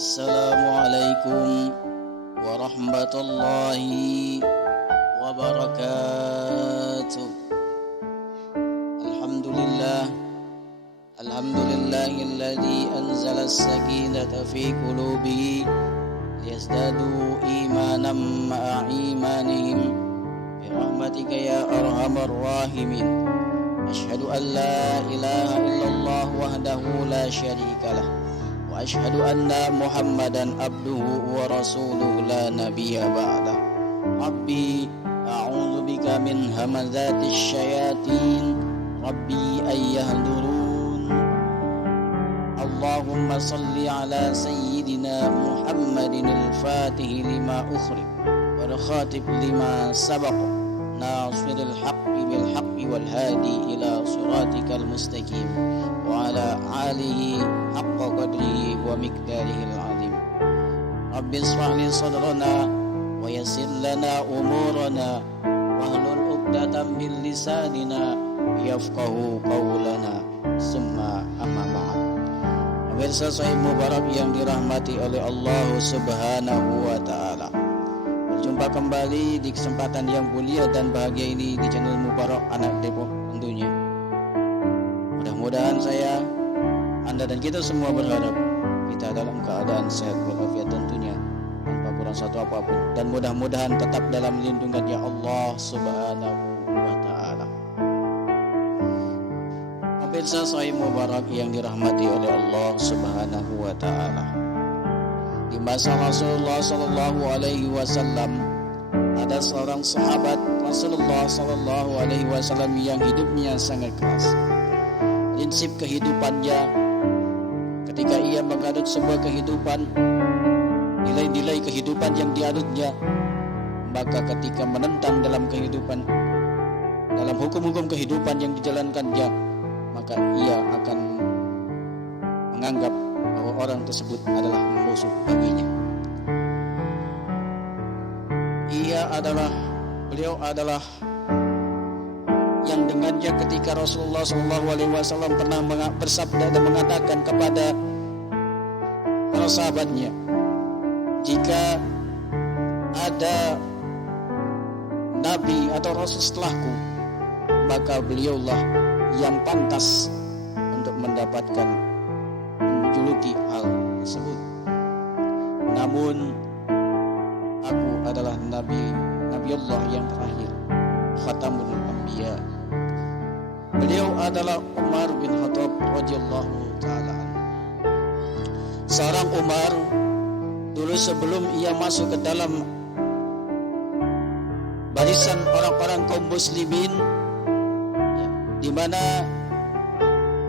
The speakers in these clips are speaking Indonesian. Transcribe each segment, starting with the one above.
Assalamualaikum warahmatullahi wabarakatuh. Alhamdulillahilladzi anzala as-sakinata fi qulubi liyazdadu imanan ma'a imanihim bi rahmatika ya arhamar rahimin. Asyhadu an la ilaha illallah wahdahu la syarikalah wa asyhadu anna Muhammadan abduhu wa rasuluhu la nabiyya ba'dah. Rabbi a'udzu bika min hamazatis syayatin, Rabbi ayyahdurun. Allahumma salli ala sayyidina Muhammadin al-fatih lima ukhriq wal khatib lima sabaq nasiril haqqi bil haqqi wal hadi ila siratikal mustaqim wa ala alihi haqqa qadrihi wa miqdarihi al-azim. Rabbi ishrah li sadrana wa yassir lana umurana wahlul 'uqdatam min lisanina yafqahu qawlana summa amma ba'd. Pemirsa Sahih Mubarak yang dirahmati oleh Allah Subhanahu wa taala. Berjumpa kembali di kesempatan yang mulia dan bahagia ini di channel Mubarak Anak Depok tentunya. Mudah-mudahan saya, Anda dan kita semua berharap kita dalam keadaan sehat walafiat tentunya, tanpa kurang satu apapun, dan mudah-mudahan tetap dalam lindungannya Allah Subhanahu wa taala. Pemirsa Sahih Mubarak yang dirahmati oleh Allah Subhanahu wa taala. Di masa Rasulullah sallallahu alaihi wasallam ada seorang sahabat Rasulullah sallallahu alaihi wasallam yang hidupnya sangat keras. Prinsip kehidupannya ketika ia mengadut sebuah kehidupan, nilai-nilai kehidupan yang diadutnya, maka ketika menentang dalam kehidupan, dalam hukum-hukum kehidupan yang dijalankannya, maka ia akan menganggap bahwa orang tersebut adalah musuh baginya. Beliau adalah yang dengannya ketika Rasulullah SAW pernah bersabda dan mengatakan kepada para sahabatnya, jika ada nabi atau rasul setelahku, maka beliaulah yang pantas untuk mendapatkan menjuluki hal tersebut. Namun aku adalah Nabi Allah yang terakhir, Khatamul Anbiya. Beliau adalah Umar bin Khattab radhiyallahu taala. Seorang Umar dulu sebelum ia masuk ke dalam barisan orang-orang kaum muslimin, di mana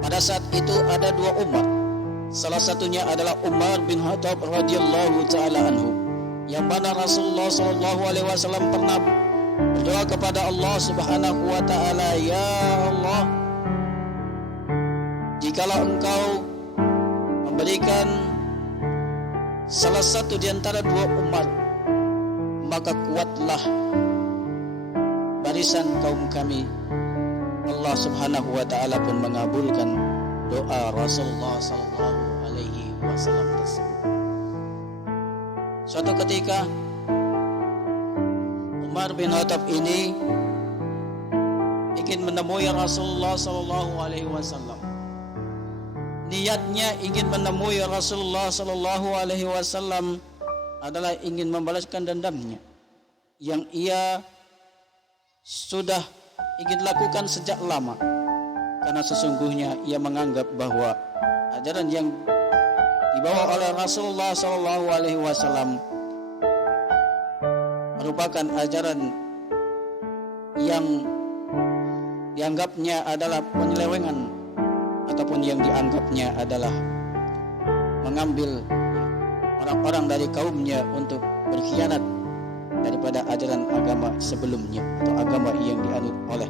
pada saat itu ada dua Umar. Salah satunya adalah Umar bin Khattab radhiyallahu taala anhu, yang mana Rasulullah sallallahu alaihi wasallam pernah berdoa kepada Allah Subhanahu wa taala, ya Allah, jikalau Engkau memberikan salah satu di antara dua Umar, maka kuatlah barisan kaum kami. Allah Subhanahu wa taala pun mengabulkan doa Rasulullah sallallahu alaihi wasallam tersebut. Suatu ketika Umar bin Khattab ini ingin menemui Rasulullah sallallahu alaihi wasallam. Niatnya ingin menemui Rasulullah sallallahu alaihi wasallam adalah ingin membalaskan dendamnya yang ia sudah ingin lakukan sejak lama, karena sesungguhnya ia menganggap bahwa ajaran yang dibawa oleh Rasulullah sallallahu alaihi wasallam merupakan ajaran yang dianggapnya adalah penyelewengan, ataupun yang dianggapnya adalah mengambil orang-orang dari kaumnya untuk berkhianat daripada ajaran agama sebelumnya atau agama yang dianut oleh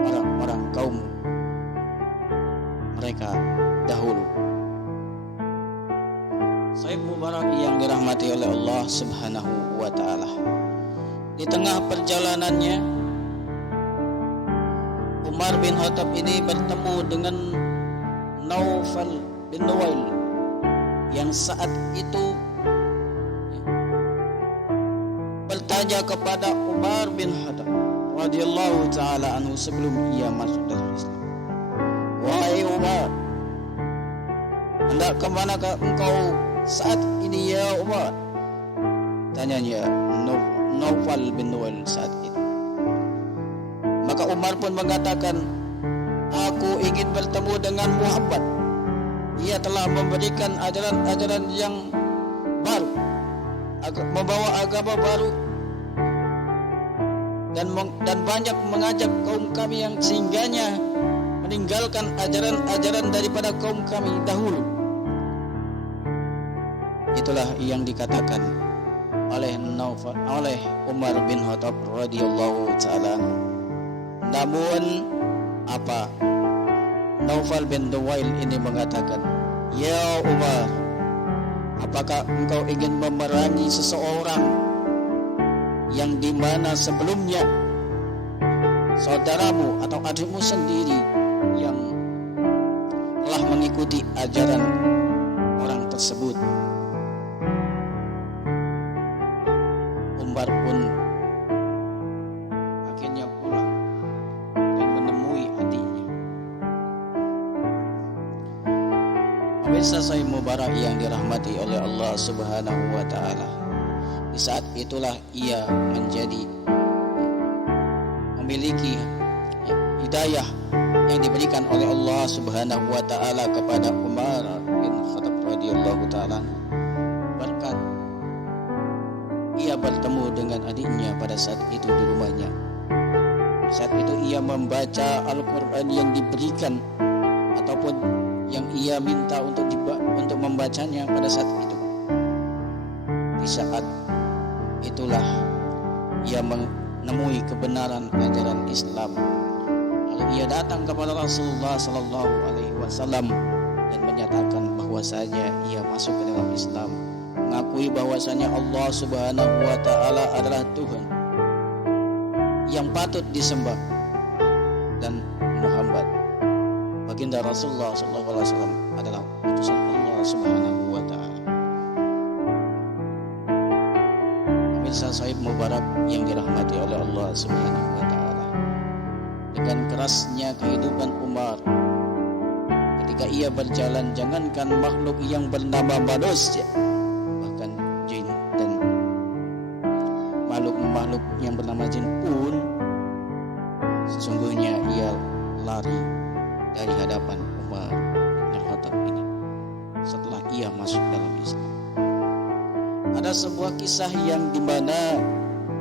orang-orang kaum mereka dahulu. Sahih Mubarak yang dirahmati oleh Allah Subhanahu wa taala. Di tengah perjalanannya, Umar bin Khattab ini bertemu dengan Naufal bin Nuwail yang saat itu bertanya kepada Umar bin Khattab radhiyallahu taala anhu sebelum ia masuk dalam Islam. Wahai Umar, hendak kemanakah engkau saat ini ya Umar? Tanyanya Naufal bin Nuwail saat itu. Maka Umar pun mengatakan, aku ingin bertemu dengan Muhammad. Ia telah memberikan ajaran-ajaran yang baru, membawa agama baru, dan banyak mengajak kaum kami yang singgahnya meninggalkan ajaran-ajaran daripada kaum kami dahulu. Itulah yang dikatakan oleh Umar bin Khattab radhiyallahu taala. Namun Naufal bin Nuwail ini mengatakan, ya Umar, apakah engkau ingin memerangi seseorang yang dimana sebelumnya saudaramu atau adikmu sendiri yang telah mengikuti ajaran orang tersebut? Umar pun akhirnya pulang dan menemui adiknya. Pemirsa Sahih Mubarak yang dirahmati oleh Allah Subhanahu wa taala, di saat itulah ia memiliki hidayah yang diberikan oleh Allah Subhanahu wa taala kepada Umar bin Khattab radhiyallahu taala. Berkat ia bertemu dengan adiknya pada saat itu di rumahnya. Saat itu ia membaca Al-Quran yang diberikan ataupun yang ia minta untuk membacanya pada saat itu. Di saat itulah ia menemui kebenaran ajaran Islam. Lalu ia datang kepada Rasulullah sallallahu alaihi wasallam dan menyatakan bahwasanya ia masuk ke dalam Islam, mengakui bahwasanya Allah Subhanahu wa taala adalah Tuhan yang patut disembah dan Muhammad baginda Rasulullah sallallahu alaihi wasallam adalah utusan Allah Subhanahu wa taala. Pemirsa Sahih Mubarak yang dirahmati oleh Allah Subhanahu wa taala, dengan kerasnya kehidupan Umar ketika ia berjalan, jangankan makhluk yang bernama manusia, bahkan jin dan makhluk yang bernama jin pun sesungguhnya ia lari dari hadapan Umar bin Khattab ini setelah ia masuk dalam Islam. Ada sebuah kisah yang dimana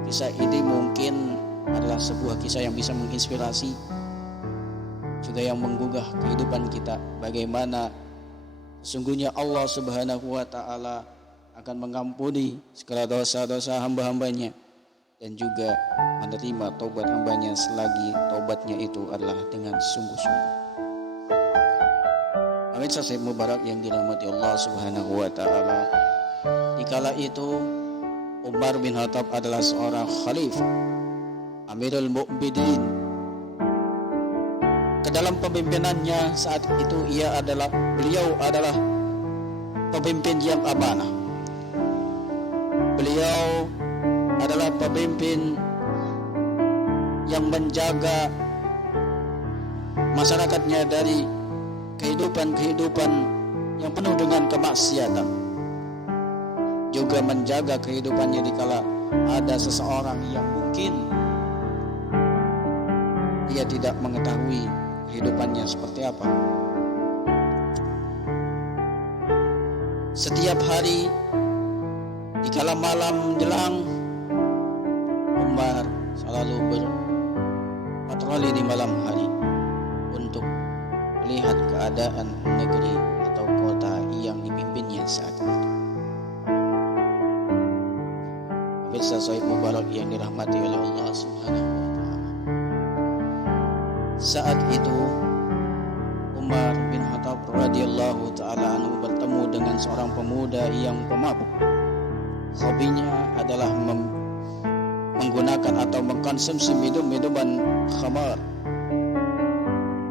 kisah ini mungkin adalah sebuah kisah yang bisa menginspirasi, juga yang menggugah kehidupan kita, bagaimana sesungguhnya Allah Subhanahu wa taala akan mengampuni segala dosa-dosa hamba-hambanya dan juga menerima taubat hambanya selagi taubatnya itu adalah dengan sungguh-sungguh. Pemirsa Sahih Mubarak yang dirahmati Allah Subhanahu wa taala, dikala itu Umar bin Khattab adalah seorang khalifah, Amirul Mukminin. Ke dalam pemimpinannya saat itu beliau adalah pemimpin yang amanah. Beliau adalah pemimpin yang menjaga masyarakatnya dari kehidupan yang penuh dengan kemaksiatan, juga menjaga kehidupannya dikala ada seseorang yang mungkin ia tidak mengetahui kehidupannya seperti apa. Setiap hari dikala malam menjelang, Umar selalu berpatroli di malam hari untuk melihat keadaan negeri atau kota yang dipimpinnya saat itu. Pemirsa Sahih Mubarak yang dirahmati oleh Allah Subhanahu wa taala, saat itu Umar bin Khattab radhiyallahu taala anhu bertemu dengan seorang pemuda yang pemabuk. Hobinya adalah menggunakan atau mengkonsumsi minuman khamar,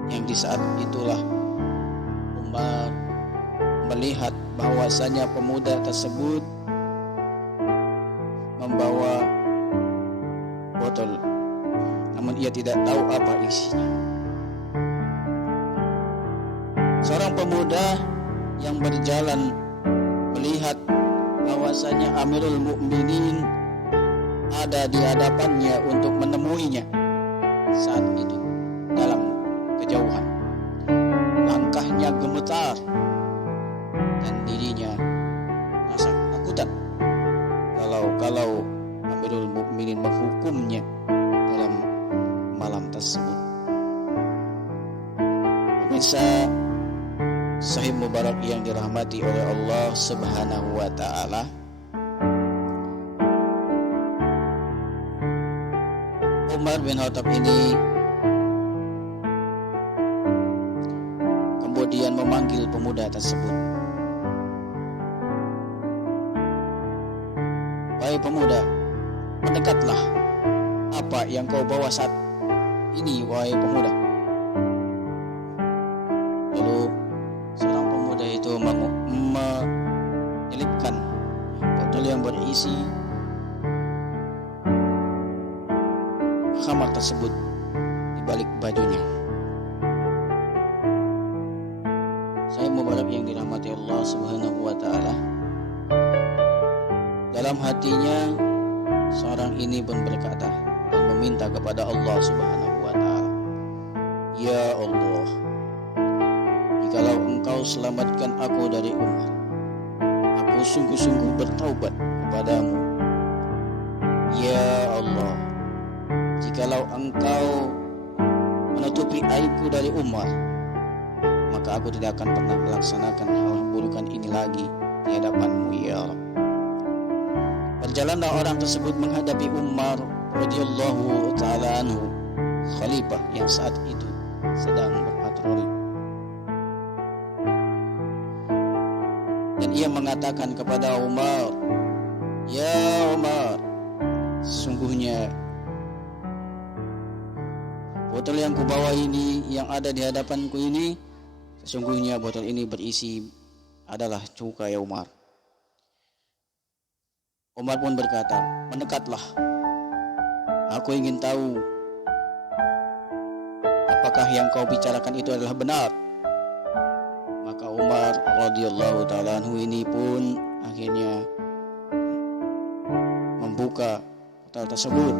yang di saat itulah Umar melihat bahwasanya pemuda tersebut membawa botol, namun ia tidak tahu apa isinya. Seorang pemuda yang berjalan melihat bahwasanya Amirul Mukminin ada di hadapannya untuk menemuinya. Saat itu dalam kejauhan, langkahnya gemetar dan dirinya merasa ketakutan kalau Amirul Mukminin menghukumnya dalam malam tersebut. Pemirsa Sahih Mubarak yang dirahmati oleh Allah Subhanahu wa ta'ala, Umar bin Khattab ini kemudian memanggil pemuda tersebut. Wahai pemuda, mendekatlah. Apa yang kau bawa saat ini, wahai pemuda? Lalu seorang pemuda itu menyelipkan botol yang berisi khamar tersebut di balik bajunya. Saya Mubarak yang dirahmati Allah Subhanahu wa ta'ala, dalam hatinya seorang ini pun berkata dan meminta kepada Allah Subhanahu wa ta'ala, Ya Allah, jikalau Engkau selamatkan aku dari Umar, aku sungguh-sungguh bertaubat kepadamu. Ya Allah, jikalau Engkau menutupi aibku dari Umar, maka aku tidak akan pernah melaksanakan hal burukan ini lagi di hadapanmu, ya Allah. Berjalanlah orang tersebut menghadapi Umar radhiyallahu ta'ala anhu, khalifah yang saat itu sedang berpatroli. Dan ia mengatakan kepada Umar, Ya Umar, sesungguhnya botol yang kubawa ini, yang ada di hadapanku ini, sesungguhnya botol ini berisi adalah cuka, ya Umar. Umar pun berkata, mendekatlah. Aku ingin tahu apakah yang kau bicarakan itu adalah benar. Maka Umar radhiyallahu ta'ala anhu ini pun akhirnya membuka botol tersebut,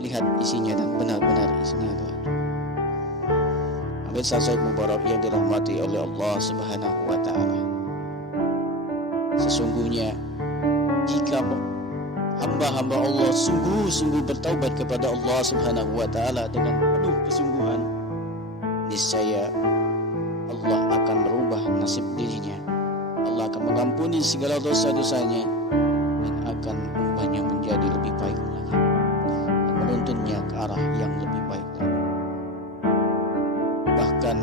melihat isinya dan benar-benar isinya adalah Amir Sahih Mubarak yang dirahmati oleh Allah Subhanahu wa ta'ala. Sesungguhnya jika hamba-hamba Allah sungguh-sungguh bertaubat kepada Allah Subhanahu wa ta'ala dengan penuh kesungguhan, niscaya Allah akan merubah nasib dirinya. Allah akan mengampuni segala dosa-dosanya dan akan mengubahnya menjadi lebih baik lagi dan menuntunnya ke arah yang lebih baik lagi. Bahkan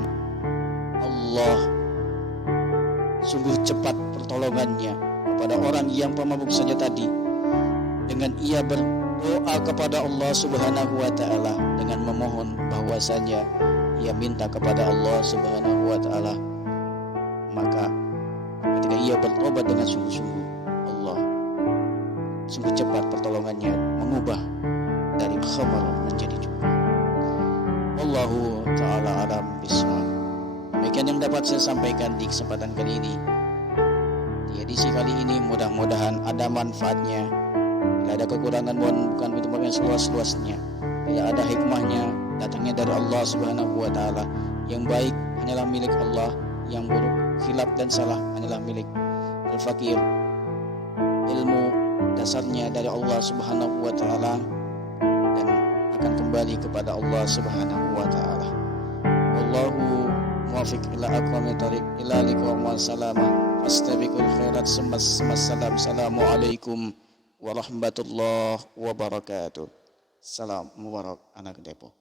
Allah sungguh cepat pertolongannya kepada orang yang pemabuk saja tadi, dengan ia berdoa kepada Allah Subhanahu wa ta'ala dengan memohon bahwasanya ia minta kepada Allah Subhanahu wa ta'ala, maka ketika ia bertobat dengan sungguh-sungguh, Allah sungguh cepat pertolongannya mengubah dari khamar menjadi cuka. Wallahu ta'ala alam bismillah. Demikian yang dapat saya sampaikan di kesempatan kali ini. Di edisi kali ini mudah-mudahan ada manfaatnya. Bila ada kekurangan, bukan itu yang seluas-luasnya. Bila ada hikmahnya, datangnya dari Allah Subhanahu wa ta'ala. Yang baik hanyalah milik Allah, yang buruk, khilaf dan salah hanyalah milik al-fakir. Ilmu dasarnya dari Allah Subhanahu wa ta'ala dan akan kembali kepada Allah Subhanahu wa ta'ala. Wallahu muwaffiq ila aqwamit thariq ila liqa'il salamah fastabiqul khairat. Assalamu alaikum warahmatullahi wabarakatuh. Salam Mubarak, anak Depok.